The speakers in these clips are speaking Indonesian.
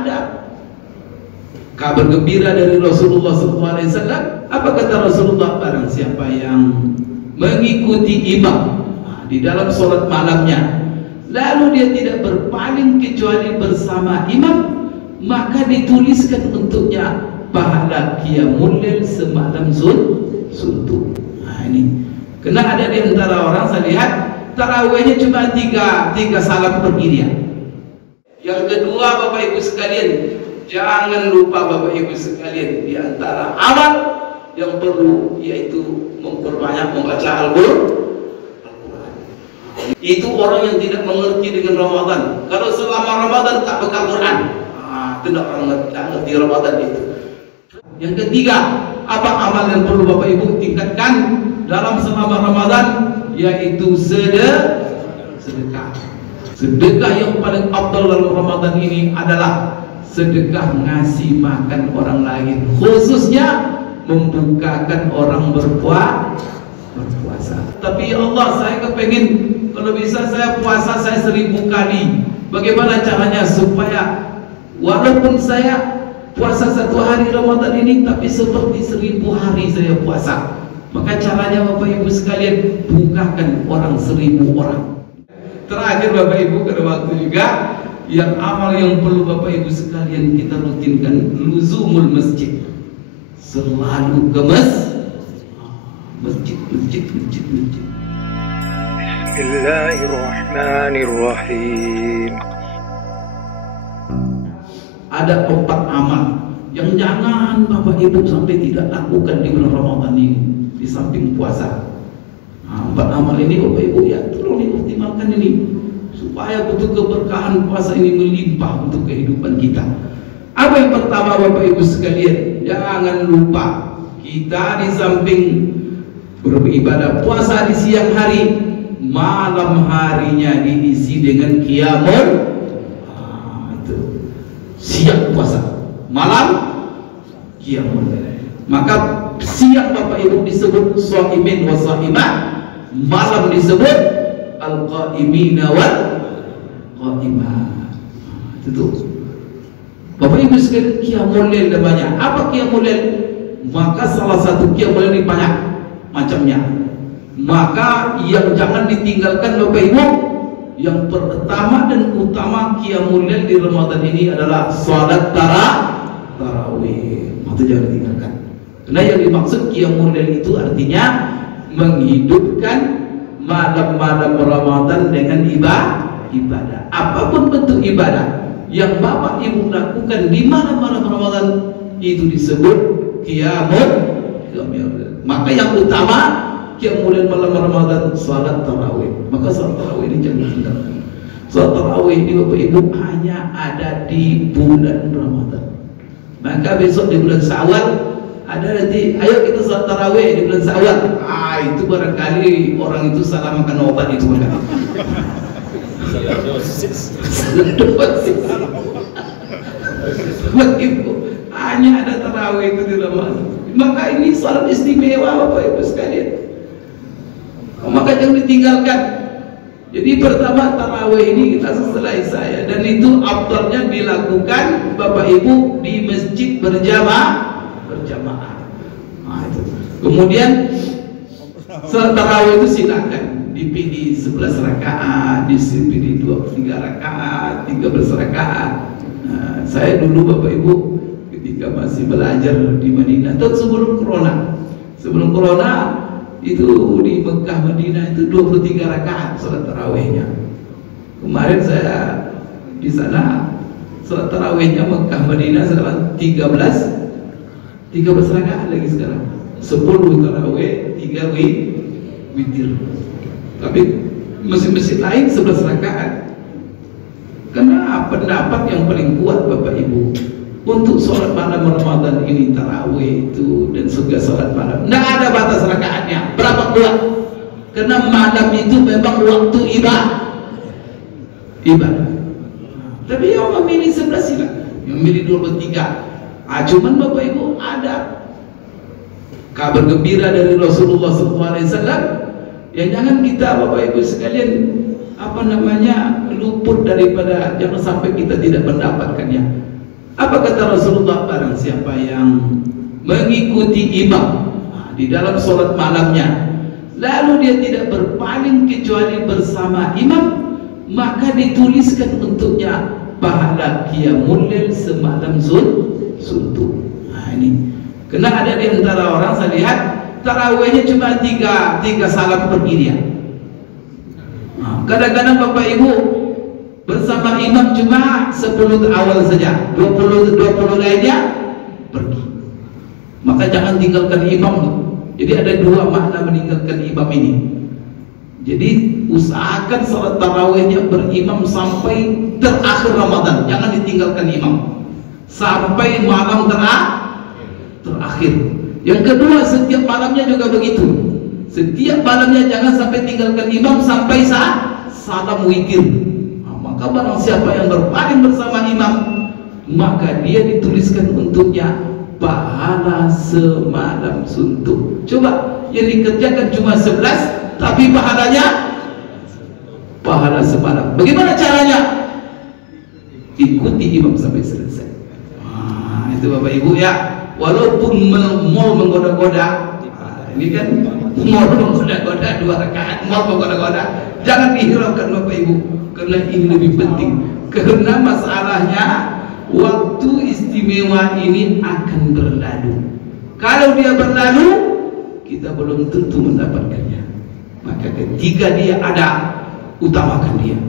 ada kabar gembira dari Rasulullah SAW. Apa kata Rasulullah? Barang siapa yang mengikuti imam di dalam sholat malamnya, lalu dia tidak berpaling kecuali bersama imam, maka dituliskan untuknya pahala qiyamul lail semalam suntuk. Nah ini, karena ada di antara orang saya lihat tarawihnya cuma tiga salam pergi dia. Yang kedua, Bapak Ibu sekalian, jangan lupa Bapak Ibu sekalian, di antara amal yang perlu yaitu memperbanyak membaca Al-Qur'an. Itu orang yang tidak mengerti dengan Ramadan. Kalau selama Ramadan tak pegang Quran, itu tidak ngerti Ramadan itu. Yang ketiga, apa amal yang perlu Bapak Ibu tingkatkan dalam selama Ramadan, yaitu sedekah. Sedekah yang paling afdal dalam Ramadan ini adalah sedekah ngasih makan orang lain, khususnya membukakan orang berpuasa. Tapi ya Allah, saya kepengen kalau bisa saya puasa saya 1000 kali. Bagaimana caranya supaya walaupun saya puasa 1 hari Ramadan ini, tapi seperti 1000 hari saya puasa? Maka caranya Bapak Ibu sekalian, bukakan orang 1000 orang. Terakhir Bapak Ibu, karena waktu juga, yang amal yang perlu Bapak Ibu sekalian kita rutinkan, luzumul masjid. Selalu ke masjid. Bismillahirrahmanirrahim. Ada 4 amal yang jangan Bapak Ibu sampai tidak lakukan di bulan Ramadan ini, di samping puasa. 4 amal ini Bapak Ibu ya tolong dioptimalkan ini, supaya betul keberkahan puasa ini melimpah untuk kehidupan kita. Apa yang pertama Bapak Ibu sekalian, jangan lupa kita di samping beribadah puasa di siang hari, malam harinya diisi dengan qiyamul. Itu siang puasa, malam qiyamul. Maka siang Bapak Ibu disebut shaimin wa shaimat, malam disebut al-qaimina wal qaimat. Itu Bapak Ibu sekalian, qiyamul lail banyak. Apa qiyamul lail? Maka salah satu qiyamul lail ini banyak macamnya. Maka yang jangan ditinggalkan Bapak Ibu, yang pertama dan utama qiyamul lail di Ramadan ini adalah salat tarawih. Itu jangan ditinggalkan. Karena yang dimaksud qiyamul lail itu artinya menghidupkan malam-malam Ramadan dengan ibadah. Apapun bentuk ibadah yang Bapak Ibu lakukan di malam-malam Ramadan itu disebut qiyamul lail. Maka yang utama qiyamul lail malam Ramadan salat tarawih. Maka salat tarawih ini jangan ditinggalkan. Salat tarawih ini Bapak Ibu hanya ada di bulan Ramadan. Maka besok di bulan Syawal ada nanti, ayo kita salat tarawih di bulan Syawal. Itu barangkali orang itu salah makan obat itu kan. Salah dosis. Ibu hanya ada tarawih itu di Ramadan. Maka ini salat istimewa Bapak Ibu sekalian. Maka jangan ditinggalkan. Jadi pertama tarawih ini kita selesai dan itu afdalnya dilakukan Bapak Ibu di masjid berjamaah. Nah, itu. Kemudian salat tarawih itu silakan dipilih 11 rakaat, dipilih 23 rakaat, 13 rakaat. Nah, saya dulu Bapak Ibu ketika masih belajar di Madinah atau sebelum corona itu di Mekah Madinah itu 23 rakaat salat tarawihnya. Kemarin saya di sana salat tarawihnya Mekah Madinah selama 13 rakaat lagi sekarang. 10 tarawih, 3 witir. Tapi masjid-masjid lain 11 rakaat. Karena pendapat yang paling kuat Bapak Ibu untuk sholat malam Ramadan ini tarawih itu dan juga sholat malam, tidak ada batas rakaatnya berapa kuat, karena malam itu memang waktu ibadah. Tapi yang memilih 11 silakan, yang memilih 23. Cuman Bapak Ibu ada kabar gembira dari Rasulullah SAW yang jangan kita Bapak Ibu sekalian luput daripada, jangan sampai kita tidak mendapatkannya. Apa kata Rasulullah? Barang siapa yang mengikuti imam di dalam sholat malamnya, lalu dia tidak berpaling kecuali bersama imam, maka dituliskan untuknya pahala qiyamul lail semalam suntuk. Nah ini, karena ada di antara orang saya lihat tarawihnya cuma tiga salam pergi dia. Kadang-kadang Bapak Ibu bersama imam cuma 10 awal saja, 20 lainnya pergi. Maka jangan tinggalkan imam. Jadi ada dua makna meninggalkan imam ini. Jadi usahakan salat tarawihnya berimam sampai terakhir Ramadan, jangan ditinggalkan imam sampai malam terakhir. Yang kedua, setiap malamnya juga begitu. Setiap malamnya jangan sampai tinggalkan imam sampai salam witir. Maka barang siapa yang berpaling bersama imam, maka dia dituliskan untuknya pahala semalam suntuk. Coba yang dikerjakan cuma 11, tapi pahalanya pahala semalam. Bagaimana caranya? Ikuti imam sampai selesai. Itu Bapak Ibu ya. Walaupun mau menggoda-goda, ini kan mau menggoda-goda 2 rakaat, mau menggoda-goda, jangan dihiraukan Bapak Ibu, karena ini lebih penting. Karena masalahnya waktu istimewa ini akan berlalu. Kalau dia berlalu, kita belum tentu mendapatkannya. Maka ketika dia ada, utamakan dia.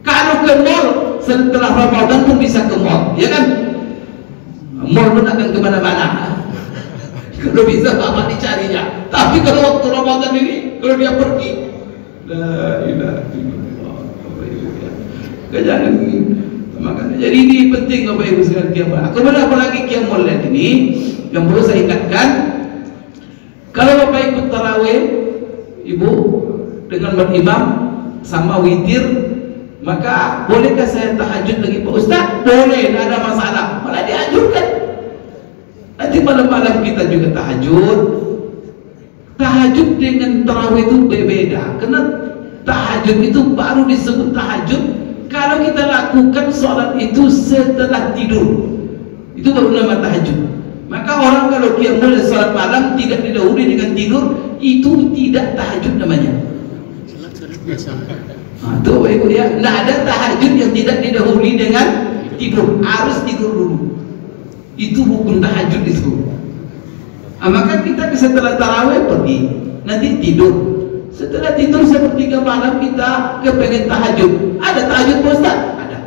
Kalau ke mall setelah Ramadan pun bisa ke mall, ya kan? Mall pun akan kemana-mana. Kalau bisa Bapak dicarinya. Tapi kalau waktu Ramadan ini, kalau dia pergi, la ilaha illallah, Bapak Ibu ya. Jangan. Makanya jadi ini penting Bapak Ibu sekalian qiyamul. Kemudian apalagi qiyamul lail ini yang perlu saya ingatkan, kalau Bapak ikut tarawih, Ibu dengan berimam sama witir, maka bolehkah saya tahajud lagi Pak Ustaz? Boleh, tidak ada masalah. Malah dianjurkan. Nanti malam-malam kita juga tahajud. Tahajud dengan tarawih itu berbeda. Karena tahajud itu baru disebut tahajud kalau kita lakukan sholat itu setelah tidur. Itu baru nama tahajud. Maka orang kalau qiyamul lail sholat malam tidak didahului dengan tidur, itu tidak tahajud namanya. Tuh Bapak Ibu ya, nah ada tahajud yang tidak didahului dengan tidur, harus tidur dulu. Itu rukun tahajud itu. Maka kita setelah tarawih pergi, nanti tidur. Setelah tidur sepertiga malam kita kepengen tahajud. Ada tahajud Pak Ustaz? Ada.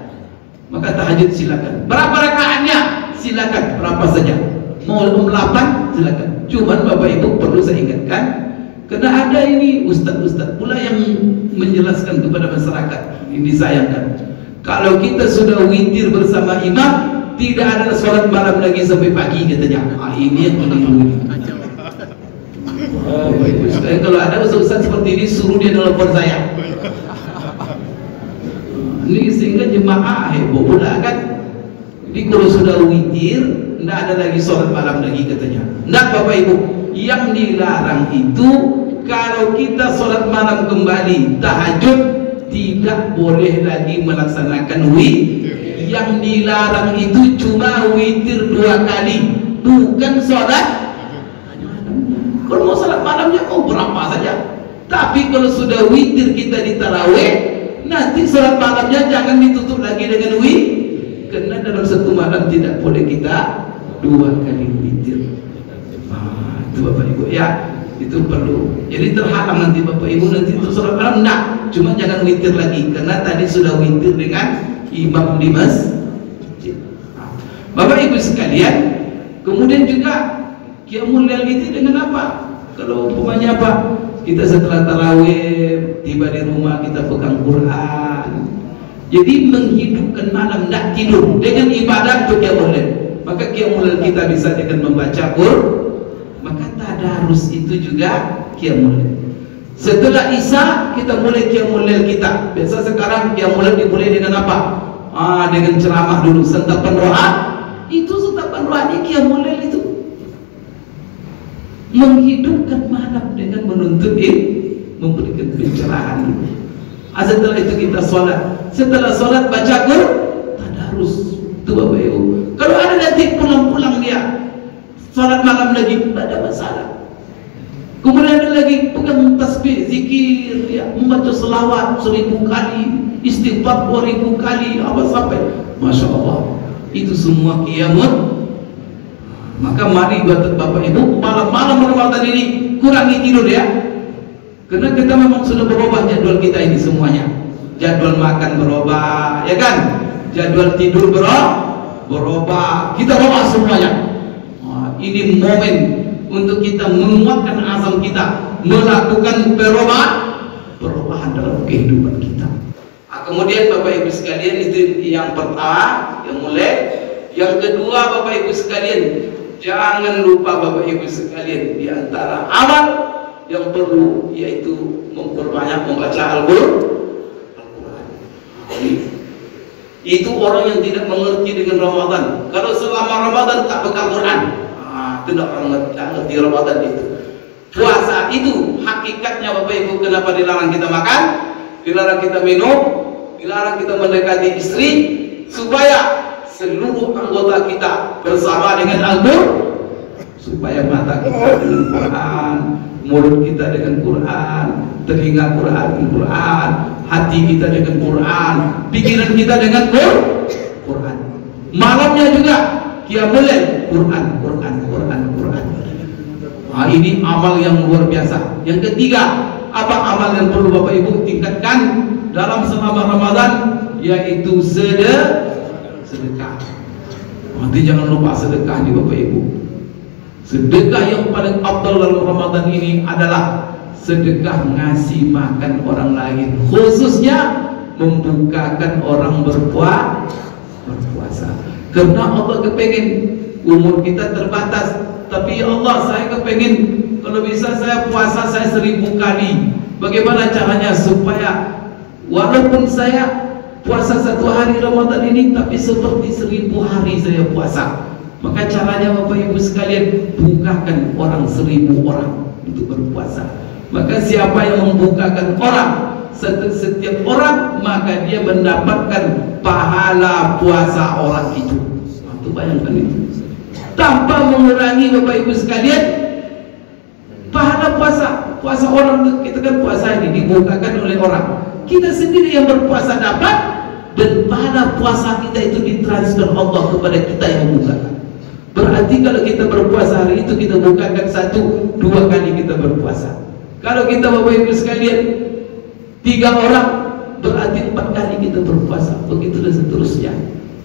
Maka tahajud silakan. Berapa rakaatnya? Silakan, berapa saja. Mau 8 silakan. Cuman Bapak Ibu perlu saya ingatkan, karena ada ini ustaz-ustaz pula yang menjelaskan kepada masyarakat, ini disayangkan. Kalau kita sudah witir bersama imam, tidak ada sholat malam lagi sampai pagi katanya. Ini yang keliru. Kalau ada ustaz seperti ini, suruh dia nelfon saya. Ini sehingga jemaah heboh pula kan. Jadi kalau sudah witir, tidak ada lagi sholat malam lagi katanya. Tidak Bapak Ibu, yang dilarang itu kalau kita sholat malam kembali tahajud, tidak boleh lagi melaksanakan witir. Yang dilarang itu cuma witir 2 kali, bukan sholat. Kalau mau sholat malamnya berapa saja. Tapi kalau sudah witir kita di tarawih, nanti sholat malamnya jangan ditutup lagi dengan witir. Karena dalam satu malam tidak boleh kita 2 kali witir. Itu Bapak Ibu ya, itu perlu. Jadi terhalang nanti Bapak Ibu nanti untuk sholat malam, enggak, cuma jangan witir lagi karena tadi sudah witir dengan imam di masjid. Bapak Ibu sekalian, kemudian juga qiyamul lail itu dengan apa? Kalau umpamanya apa? Kita setelah tarawih tiba di rumah kita pegang Quran. Jadi menghidupkan malam, tidak tidur dengan ibadah untuk qiyamul lail. Maka qiyamul lail kita bisa dengan membaca Quran. Maka tadarus itu juga qiyamul lail. Setelah Isya kita mulai qiyamul lail kita. Biasa sekarang qiyamul lail dimulai dengan apa? Dengan ceramah dulu, sentapan doa. Itu sentapan doa ini qiyamul lail itu. Menghidupkan malam dengan menuntut memberikan pencerahan. Setelah itu kita sholat. Setelah sholat baca Quran, tadarus. Itu Bapak Ibu. Kalau ada Salat malam lagi, tidak ada masalah. Kemudian ada lagi pegang tasbih, zikir, ya, membaca selawat 1000 kali, istighfar 2000 kali, apa sampai, masya Allah, itu semua qiyamut. Maka mari Bapak Ibu, malam-malam Ramadan ini kurangi tidur ya, karena kita memang sudah berubah jadwal kita ini semuanya. Jadwal makan berubah, ya kan? Jadwal tidur berubah, kita ubah semuanya. Ini momen untuk kita menguatkan azam kita melakukan perubahan dalam kehidupan kita. Kemudian Bapak Ibu sekalian, itu yang pertama yang mulai. Yang kedua Bapak Ibu sekalian, jangan lupa Bapak Ibu sekalian, di antara amal yang perlu yaitu memperbanyak membaca Al-Quran. Itu orang yang tidak mengerti dengan Ramadan. Kalau selama Ramadan tak pegang Quran, tidak ngerti Ramadan itu. Puasa itu hakikatnya Bapak Ibu, kenapa dilarang kita makan, dilarang kita minum, dilarang kita mendekati istri, supaya seluruh anggota kita bersama dengan Al-Quran, supaya mata kita dengan Quran, mulut kita dengan Quran, telinga Quran, hati kita dengan Quran, pikiran kita dengan Quran. Malamnya juga qiyamul lail, Quran. Ini amal yang luar biasa. Yang ketiga, apa amal yang perlu Bapak Ibu tingkatkan dalam selama Ramadan, yaitu sedekah. Nanti jangan lupa sedekah nih Bapak Ibu. Sedekah yang paling afdal dalam Ramadan ini adalah sedekah ngasih makan orang lain, khususnya membukakan orang berpuasa. Karena Allah kepengen, umur kita terbatas, tapi ya Allah, saya kepengen kalau bisa saya puasa saya 1000 kali. Bagaimana caranya supaya walaupun saya puasa 1 hari Ramadan ini, tapi seperti 1000 hari saya puasa? Maka caranya Bapak Ibu sekalian, bukakan orang 1000 orang untuk berpuasa. Maka siapa yang membukakan orang, setiap orang, maka dia mendapatkan pahala puasa orang itu. Itu bayangkan itu, tanpa mengurangi Bapak Ibu sekalian pahala puasa orang. Kita kan puasa ini dibukakan oleh orang, kita sendiri yang berpuasa dapat, dan pahala puasa kita itu ditransfer Allah kepada kita yang membukakan. Berarti kalau kita berpuasa hari itu, kita bukakan 1-2 kali kita berpuasa. Kalau kita Bapak Ibu sekalian 3 orang, berarti 4 kali kita berpuasa. Begitu dan seterusnya.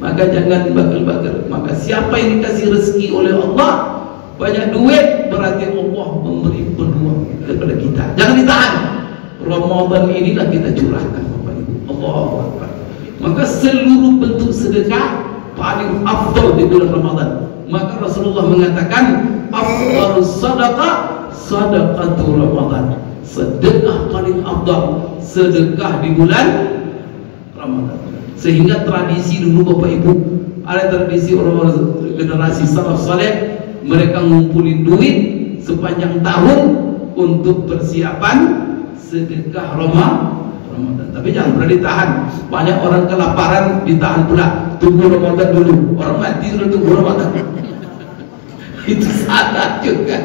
Maka jangan bakal-bakal. Maka siapa yang dikasih rezeki oleh Allah banyak duit, berarti Allah memberi peluang kepada kita. Jangan ditahan. Ramadan inilah kita curahkan Bapak Ibu. Allahu Akbar. Maka seluruh bentuk sedekah paling afdal di bulan Ramadan. Maka Rasulullah mengatakan, afdalus sadaqah sadaqatu Ramadan. Sedekah paling afdal sedekah di bulan Ramadan. Sehingga tradisi dulu Bapak Ibu, ada tradisi orang-orang generasi salaf saleh, mereka ngumpulin duit sepanjang tahun untuk persiapan sedekah Ramadan. Tapi jangan pernah ditahan. Banyak orang kelaparan ditahan pula. Tunggu Ramadan dulu. Orang mati sudah tunggu Ramadan. Itu salah juga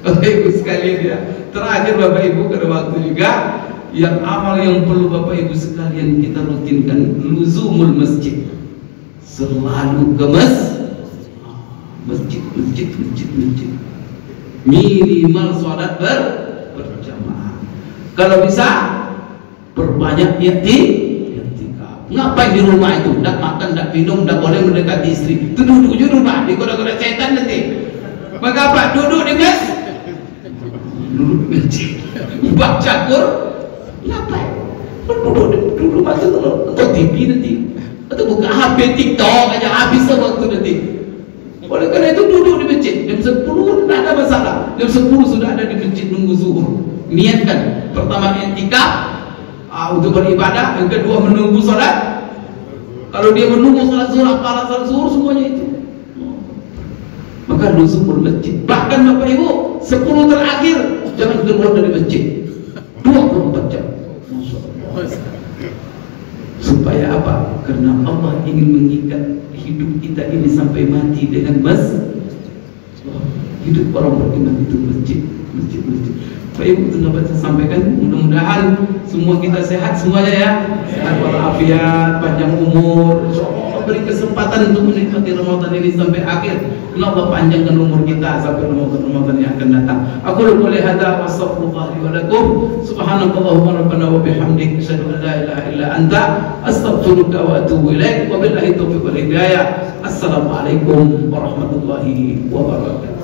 Bapak Ibu sekalian ya. Terakhir Bapak Ibu, karena waktu juga, yang amal yang perlu Bapak Ibu sekalian kita rutinkan, luzumul masjid. Selalu ke masjid. Minimal sholat berjamaah. Kalau bisa perbanyak i'tikaf. Ngapain di rumah itu? Ndak makan, ndak minum, ndak boleh mendekati istri. Itu duduk di rumah, digoda-goda setan nanti. Maka apa? Duduk di masjid. Baca Quran. Ngapain? Duduk di rumah itu atau TV nanti. Atau buka HP TikTok aja, habis waktu nanti. Oleh karena itu duduk di masjid. Jam 10 tidak ada masalah. Jam 10 sudah ada di masjid nunggu zuhur. Niatkan. Pertama i'tikaf untuk beribadah, yang kedua menunggu salat. Kalau dia menunggu salat zuhur, apalah salat zuhur semuanya itu. Maka luzumul masjid. Bahkan Bapak Ibu, 10 terakhir jangan keluar dari masjid. 24 jam. Supaya apa? Karena Allah ingin mengikat hidup kita ini sampai mati dengan Hidup orang beriman itu masjid. Pak Ibu itu dapat saya sampaikan. Mudah-mudahan semua kita sehat semuanya ya, sehat walafiat, panjang umur. InsyaAllah beri kesempatan untuk menikmati Ramadan ini sampai akhir. Allah panjangkan umur kita sampai Ramadan yang akan datang. Aku qouli hadza wa astaghfirullah li wa lakum. Subhanakallahumma rabbana wa bihamdika asyhadu an la ilaha illa anta astaghfiruka wa atubu ilaik. Wabillahi taufiq wal hidayah. Assalamualaikum warahmatullahi wabarakatuh.